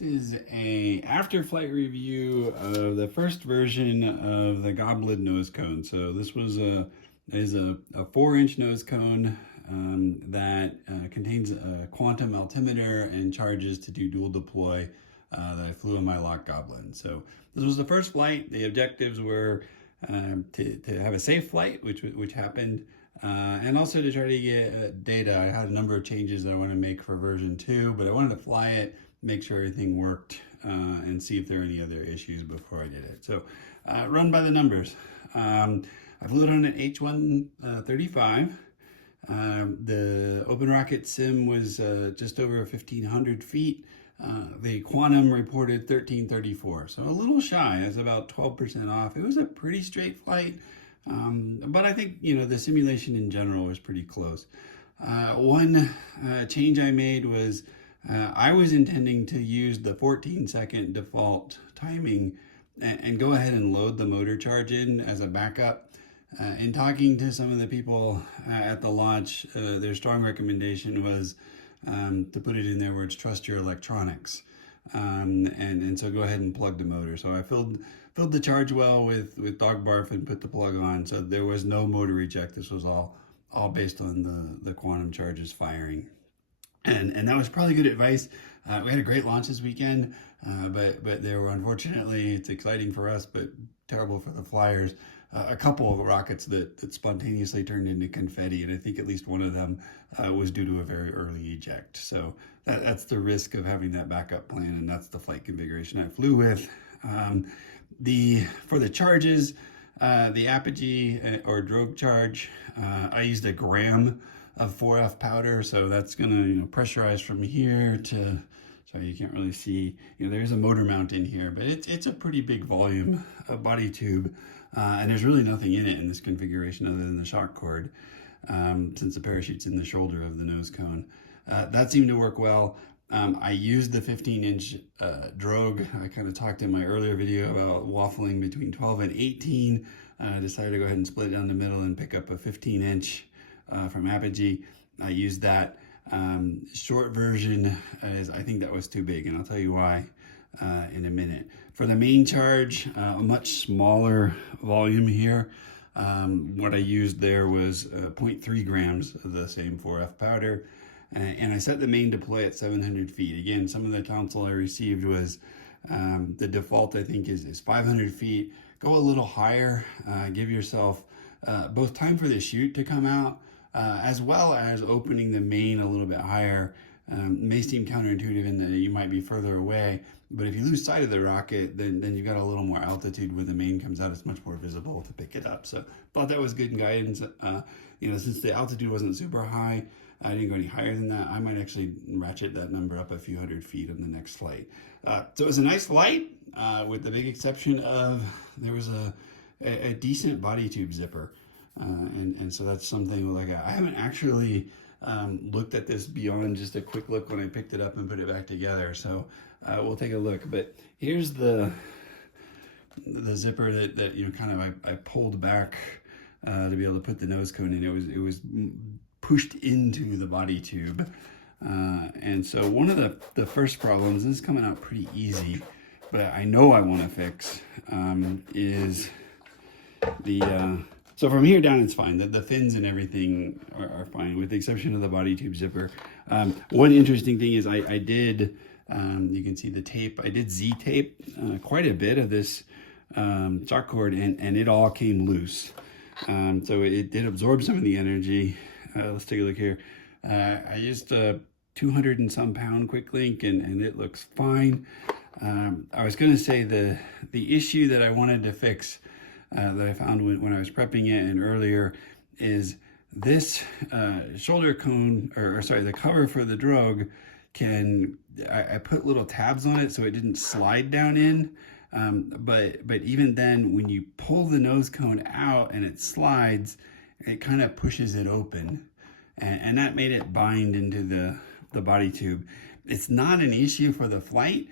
This is a after flight review of the first version of the Goblid nose cone. So this was a 4-inch nose cone that contains a quantum altimeter and charges to do dual deploy that I flew in my locked Goblin. So this was the first flight. The objectives were to have a safe flight, which happened, and also to try to get data. I had a number of changes that I want to make for version 2, but I wanted to fly it, make sure everything worked, and see if there are any other issues before I did it. So run by the numbers. I flew it on an H135. The open rocket sim was just over 1,500 feet. The quantum reported 1334, so a little shy. It's about 12% off. It was a pretty straight flight, but I think the simulation in general was pretty close. One change I made was I was intending to use the 14-second default timing and go ahead and load the motor charge in as a backup. In talking to some of the people at the launch, their strong recommendation was to put it in there where it's trust your electronics, and so go ahead and plug the motor. So I filled the charge well with dog barf and put the plug on, so there was no motor reject. This was all based on the quantum charges firing, and that was probably good advice. We had a great launch this weekend, but there were, unfortunately, it's exciting for us but terrible for the flyers, a couple of rockets that spontaneously turned into confetti, and I think at least one of them was due to a very early eject. So that's the risk of having that backup plan, and that's the flight configuration I flew with. For the charges, the apogee or drogue charge, I used a gram of 4F powder, so that's gonna pressurize from here to, sorry, you can't really see, there's a motor mount in here, but it's a pretty big volume of body tube, and there's really nothing in it in this configuration other than the shock cord, since the parachute's in the shoulder of the nose cone. That seemed to work well. I used the 15-inch drogue. I kind of talked in my earlier video about waffling between 12 and 18. I decided to go ahead and split it down the middle and pick up a 15-inch from Apogee. I used that. Short version is, I think that was too big, and I'll tell you why in a minute. For the main charge, a much smaller volume here. What I used there was 0.3 grams of the same 4F powder, and I set the main deploy at 700 feet. Again, some of the counsel I received was the default, I think, is 500 feet. Go a little higher, give yourself both time for the chute to come out, as well as opening the main a little bit higher. May seem counterintuitive in that you might be further away, but if you lose sight of the rocket, then you've got a little more altitude where the main comes out. It's much more visible to pick it up. So thought that was good guidance. Since the altitude wasn't super high, I didn't go any higher than that. I might actually ratchet that number up a few hundred feet on the next flight. So it was a nice flight, with the big exception of there was a decent body tube zipper. And so that's something like I haven't actually looked at this beyond just a quick look when I picked it up and put it back together. So we'll take a look. But here's the zipper that I pulled back to be able to put the nose cone in. It was pushed into the body tube, and so one of the first problems, and this is coming out pretty easy, but I know I want to fix, is the so from here down it's fine. The fins and everything are fine, with the exception of the body tube zipper. One interesting thing is I did, you can see the tape, I did Z-tape quite a bit of this shock cord, and it all came loose. So it did absorb some of the energy. Let's take a look here. I used a 200 and some pound quick link, and it looks fine. I was going to say the issue that I wanted to fix, that I found when I was prepping it and earlier, is this shoulder cone, or sorry, the cover for the drogue I put little tabs on it so it didn't slide down in, but even then, when you pull the nose cone out and it slides, it kind of pushes it open, and that made it bind into the body tube. It's not an issue for the flight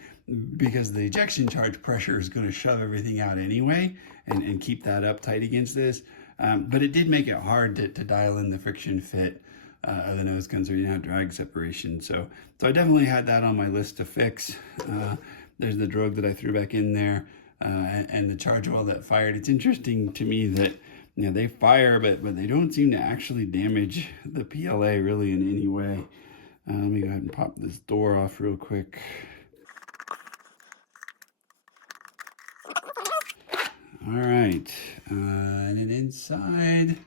because the ejection charge pressure is going to shove everything out anyway and keep that up tight against this, but it did make it hard to dial in the friction fit of the nose cone, so you didn't have drag separation. So I definitely had that on my list to fix. There's the drogue that I threw back in there, and the charge oil that fired. It's interesting to me that they fire, but they don't seem to actually damage the PLA really in any way. Let me go ahead and pop this door off real quick. All right, and then inside,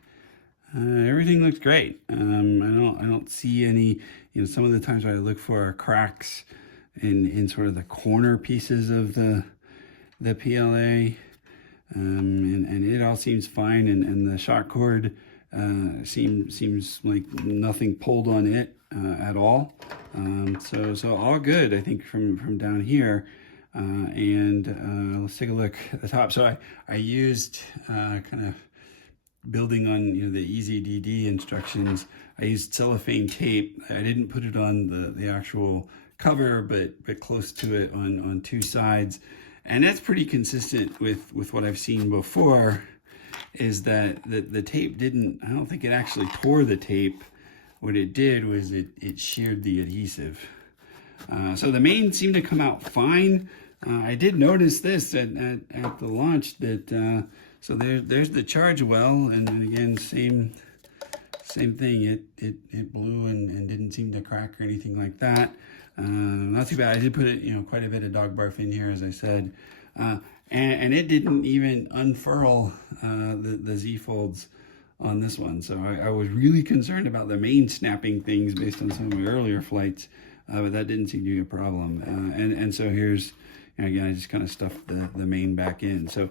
everything looks great. I don't see any. Some of the times when I look for cracks in sort of the corner pieces of the PLA, and it all seems fine, and the shock cord seems like nothing pulled on it at all. So all good, I think, from down here. Let's take a look at the top. So I used kind of building on the EZDD instructions. I used cellophane tape. I didn't put it on the actual cover, but close to it on two sides. And that's pretty consistent with what I've seen before, is that the tape didn't, I don't think it actually tore the tape. What it did was it sheared the adhesive. So the main seemed to come out fine. I did notice this at the launch that, so there's the charge well, and then again, same thing. It blew and didn't seem to crack or anything like that. Not too bad. I did put it, quite a bit of dog barf in here, as I said, and it didn't even unfurl the Z folds on this one. So I was really concerned about the main snapping things based on some of my earlier flights, but that didn't seem to be a problem. And so here's, again, I just kind of stuffed the main back in. So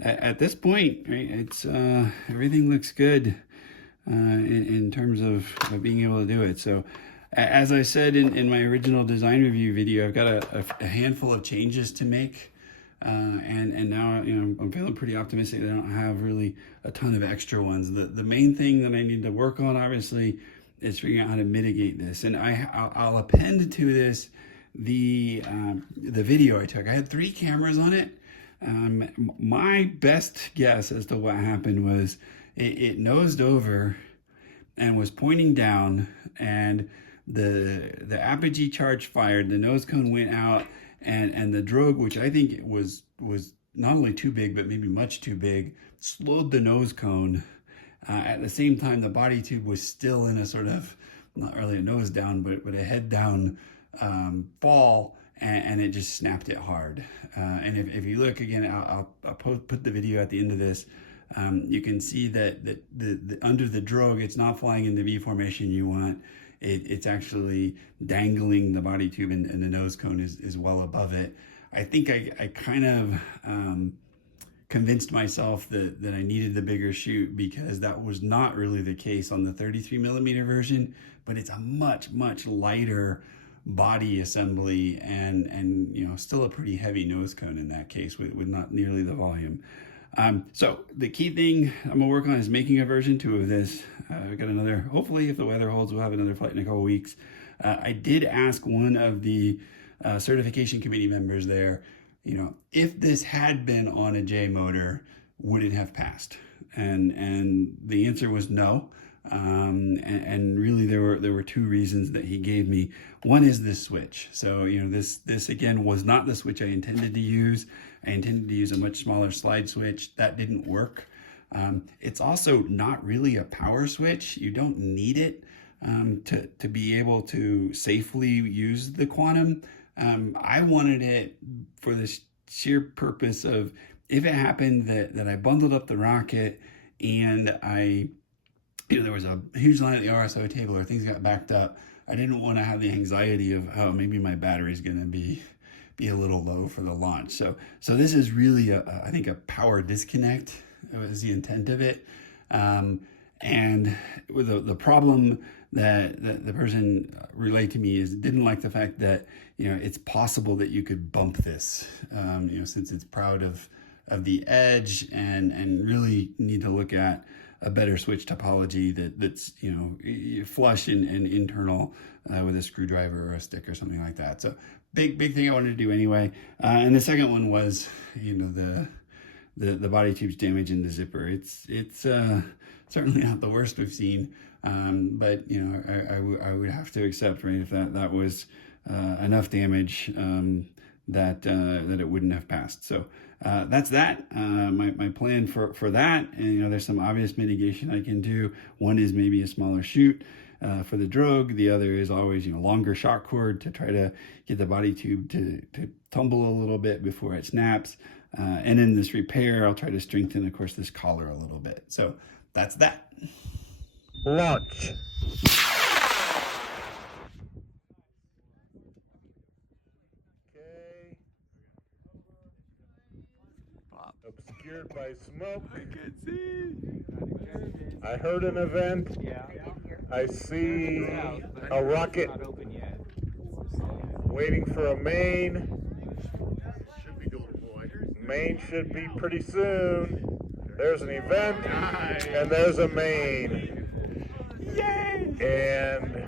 at this point, right, it's everything looks good in terms of being able to do it. So as I said in my original design review video, I've got a handful of changes to make. And now, I'm feeling pretty optimistic that I don't have really a ton of extra ones. The main thing that I need to work on, obviously, is figuring out how to mitigate this. And I'll append to this the video I took. I had 3 cameras on it. My best guess as to what happened was it nosed over and was pointing down, and the apogee charge fired, the nose cone went out, and the drogue, which I think it was not only too big, but maybe much too big, slowed the nose cone. At the same time, the body tube was still in a sort of, not really a nose down, but a head down fall, and it just snapped it hard. And if you look again, I'll put the video at the end of this. You can see that the under the drogue, it's not flying in the V formation you want. It's actually dangling the body tube, and the nose cone is well above it. I think I kind of convinced myself that I needed the bigger chute, because that was not really the case on the 33mm version, but it's a much lighter body assembly, and still a pretty heavy nose cone in that case with not nearly the volume. So the key thing I'm gonna work on is making a version 2 of this. I've got another, hopefully if the weather holds, we'll have another flight in a couple weeks. I did ask one of the certification committee members there, if this had been on a J motor, would it have passed? And the answer was no. And really there were 2 reasons that he gave me. One is this switch. So, this again was not the switch I intended to use. I intended to use a much smaller slide switch. That didn't work. It's also not really a power switch. You don't need it to be able to safely use the Quantum. I wanted it for the sheer purpose of, if it happened that I bundled up the rocket and there was a huge line at the RSO table, or things got backed up, I didn't want to have the anxiety of, oh, maybe my battery's going to be a little low for the launch. So this is really I think a power disconnect was the intent of it. And with the problem that the person relayed to me is, didn't like the fact that it's possible that you could bump this, since it's proud of the edge, and really need to look at a better switch topology that's flush and internal with a screwdriver or a stick or something like that. So big thing I wanted to do anyway. And the second one was the body tube's damage in the zipper. It's certainly not the worst we've seen, But you know, I would have to accept, right, if that was enough damage that it wouldn't have passed. So that's that. My plan for that, and you know, there's some obvious mitigation I can do. One is maybe a smaller chute for the drogue. The other is always, you know, longer shock cord to try to get the body tube to tumble a little bit before it snaps. And in this repair, I'll try to strengthen, of course, this collar a little bit. So that's that. Launch. Okay. Obscured by smoke. I can see. I heard an event. I see a rocket waiting for a main. Main should be pretty soon. There's an event, and there's a main. Yay! And